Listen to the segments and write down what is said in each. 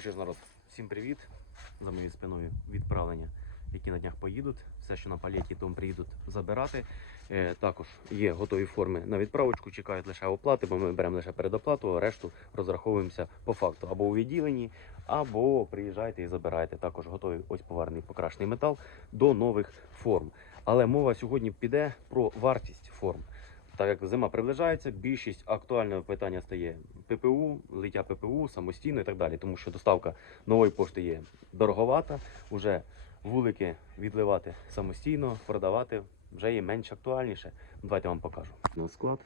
Що ж, народ, всім привіт. За моєю спиною відправлення, які на днях поїдуть. Все, що на палеті, тому приїдуть забирати. Е, також є готові форми на відправочку, чекають лише оплати, бо ми беремо лише передоплату, а решту розраховуємося по факту. Або у відділенні, або приїжджайте і забираєте. Також готовий ось поварений покрашений метал до нових форм. Але мова сьогодні піде про вартість форм. Так як зима приближається, більшість актуального питання стає ППУ, лиття ППУ самостійно і так далі, тому що доставка нової пошти є дороговата. Уже вулики відливати самостійно, продавати вже є менш актуальніше. Давайте я вам покажу. На склад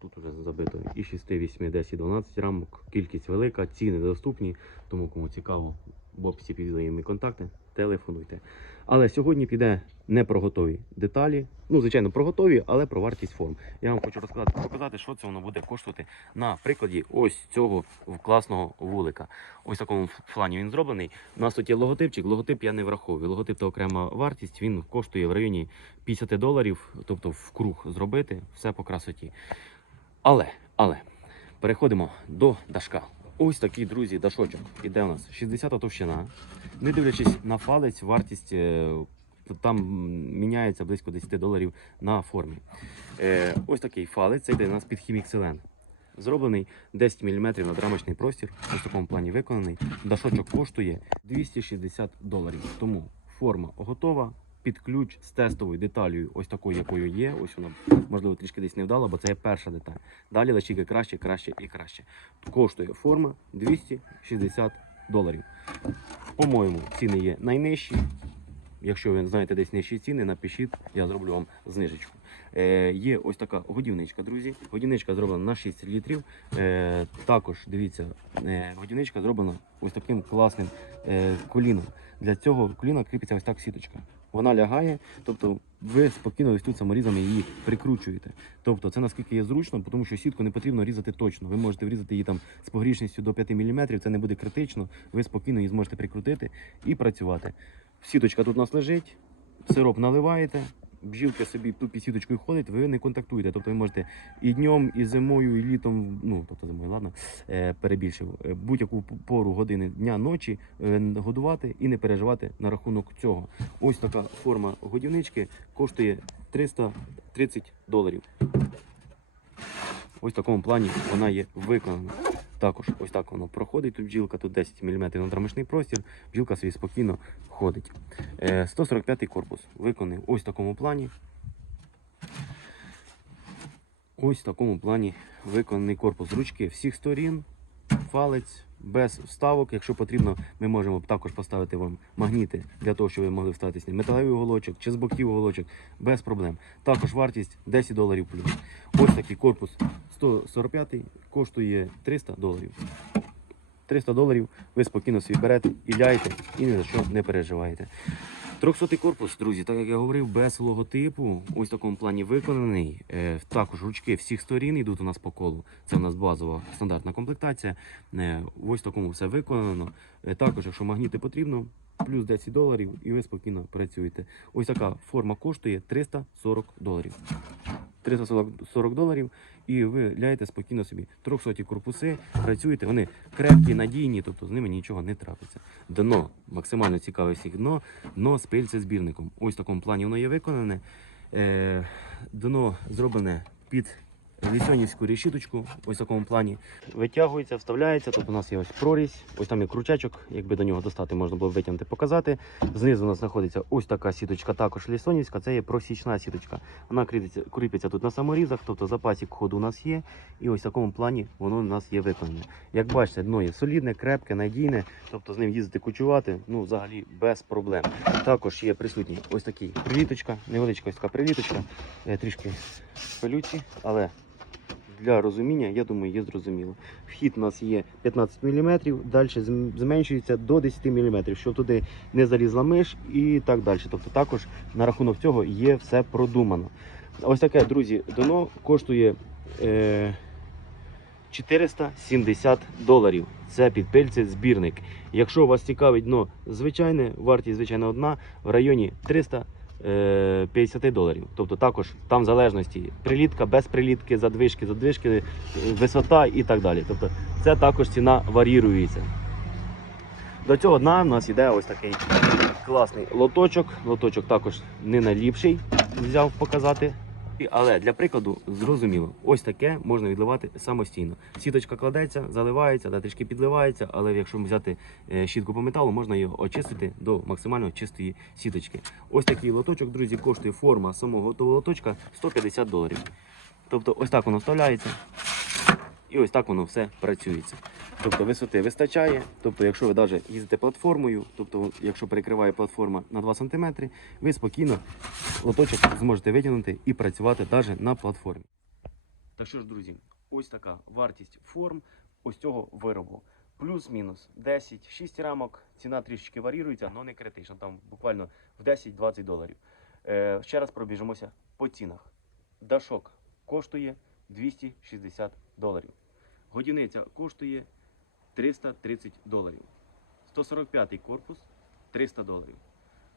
тут вже забито і 6, 8, 10, 12 рамок. Кількість велика, ціни доступні. Тому кому цікаво, в описі під мої контакти, телефонуйте. Але сьогодні піде не про готові деталі. Ну, звичайно, про готові, але про вартість форм. Я вам хочу розказати, показати, що це воно буде коштувати на прикладі ось цього класного вулика. Ось в такому плані він зроблений. У нас тут є логотипчик. Логотип я не враховую. Логотип та окрема вартість. Він коштує в районі 50 доларів, тобто в круг зробити все по красоті. Але, але переходимо до дашка. Ось такий, друзі, дашочок. Іде у нас 60 товщина. Не дивлячись на фалець, вартість е, там міняється близько 10 доларів на формі. Е, ось такий фалець, це йде у нас під хімікселен. Зроблений 10 мм на драмочний простір, в такому плані виконаний. Дашочок коштує 260 доларів. Тому форма готова. Під ключ з тестовою деталью, ось такою, якою є. Ось вона, можливо, трішки десь не вдала, бо це є перша деталь. Далі лише краще, краще і краще. Коштує форма 260 доларів. По-моєму, ціни є найнижчі. Якщо ви знаєте десь нижчі ціни, напишіть, я зроблю вам знижечку. Е, є ось така годівничка, друзі. Годівничка зроблена на 6 літрів. Е, також дивіться, е, годівничка зроблена ось таким класним е, коліном. Для цього коліна кріпиться ось так сіточка. Вона лягає, тобто ви спокійно ось тут саморізами її прикручуєте. Тобто це наскільки є зручно, тому що сітку не потрібно різати точно. Ви можете врізати її там з погрішністю до 5 мм, це не буде критично. Ви спокійно її зможете прикрутити і працювати. Сіточка тут у нас лежить, сироп наливаєте, бджілка собі тупі сіточкою ходить, ви не контактуєте. Тобто ви можете і днем, і зимою, і літом, ну тобто зимою, ладно, е, перебільшив, е, будь-яку пору години дня ночі е, годувати і не переживати на рахунок цього. Ось така форма годівнички коштує 330 доларів. Ось в такому плані вона є виконана. Також ось так воно проходить. Тут бджілка, тут 10 мм надрамочний простір. Бджілка собі спокійно ходить. Е, 145 корпус виконаний ось в такому плані. Ось в такому плані виконаний корпус. Ручки всіх сторін, фалець, без вставок. Якщо потрібно, ми можемо також поставити вам магніти для того, щоб ви могли вставити з ним металевий уголочок чи з боків уголочок, без проблем. Також вартість 10 доларів плюс. Ось такий корпус 145 коштує 300 доларів. 300 доларів ви спокійно собі берете і ляєте, і ні за що не переживаєте. 300 корпус, друзі, так як я говорив, без логотипу, ось в такому плані виконаний. Е, також ручки всіх сторін йдуть у нас по колу. Це у нас базова стандартна комплектація. Е, ось в такому все виконано. Е, також, якщо магніти потрібно, плюс 10 доларів, і ви спокійно працюєте. Ось така форма коштує 340 доларів. 340 доларів, і ви ляєте спокійно собі. 300 корпуси, працюєте, вони крепкі, надійні, тобто з ними нічого не трапиться. Дно максимально цікаве всіх дно, дно з пильцезбірником. Ось в такому плані воно є виконане. Е, дно зроблене під лісьонівську решіточку, ось такому плані. Витягується, вставляється. Тут у нас є ось прорізь, ось там є крючачок, якби до нього достати, можна було витягнути, показати. Знизу у нас знаходиться ось така сіточка, також лісонівська, це є просічна сіточка. Вона кріпиться, тут на саморізах, тобто запасік ходу у нас є. І ось в такому плані воно у нас є виконане. Як бачите, дно є солідне, крепке, надійне, тобто з ним їздити кучувати, ну взагалі без проблем. Також є присутній ось такий приліточка, невеличка ось така приліточка, е, трішки пилюці, але для розуміння, я думаю, є зрозуміло. Вхід у нас є 15 мм, далі зменшується до 10 мм, щоб туди не залізла миш і так далі. Тобто також на рахунок цього є все продумано. Ось таке, друзі, доно коштує е, 470 доларів. Це підпильці збірник. Якщо вас цікавить дно звичайне, вартість звичайно одна в районі 300 е, 50 доларів. Тобто також там в залежності прилітка, без прилітки, задвижки, задвижки, е, висота і так далі. Тобто це також ціна варіюється. До цього дна в нас іде ось такий класний лоточок. Лоточок також не найліпший, взяв показати. Але для прикладу зрозуміло, ось таке можна відливати самостійно. Сіточка кладеться, заливається, да, трішки підливається, але якщо взяти е, щітку по металу, можна його очистити до максимально чистої сіточки. Ось такий лоточок, друзі, коштує форма самого готового лоточка 150 доларів. Тобто ось так воно вставляється. І ось так воно все працюється. Тобто висоти вистачає. Тобто, якщо ви навіть їздите платформою, тобто якщо перекриває платформа на 2 см, ви спокійно лоточок зможете витягнути і працювати навіть на платформі. Так що ж, друзі, ось така вартість форм ось цього виробу. Плюс-мінус 10, 6 рамок, ціна трішечки варіюється, але не критично, там буквально в 10-20 доларів. Е, ще раз пробіжимося по цінах. Дашок коштує 260 доларів. Годівниця коштує 330 доларів. 145 корпус 300 доларів.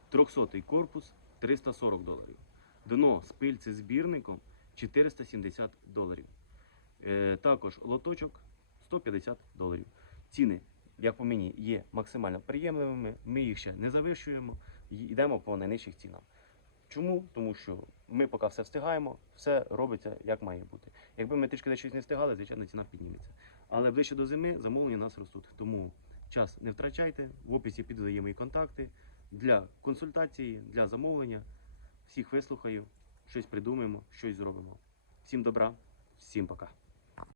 300 корпус 340 доларів. Дно з пильці збірником 470 доларів. Е, також лоточок 150 доларів. Ціни, як по мені, є максимально приємливими. Ми їх ще не завищуємо і йдемо по найнижчих цінам. Чому? Тому що ми поки все встигаємо, все робиться як має бути. Якби ми трішки десь щось не встигали, звичайно, ціна підніметься. Але ближче до зими замовлення у нас ростуть. Тому час не втрачайте. В описі піддаємо мої контакти для консультації, для замовлення. Всіх вислухаю, щось придумаємо, щось зробимо. Всім добра, всім пока.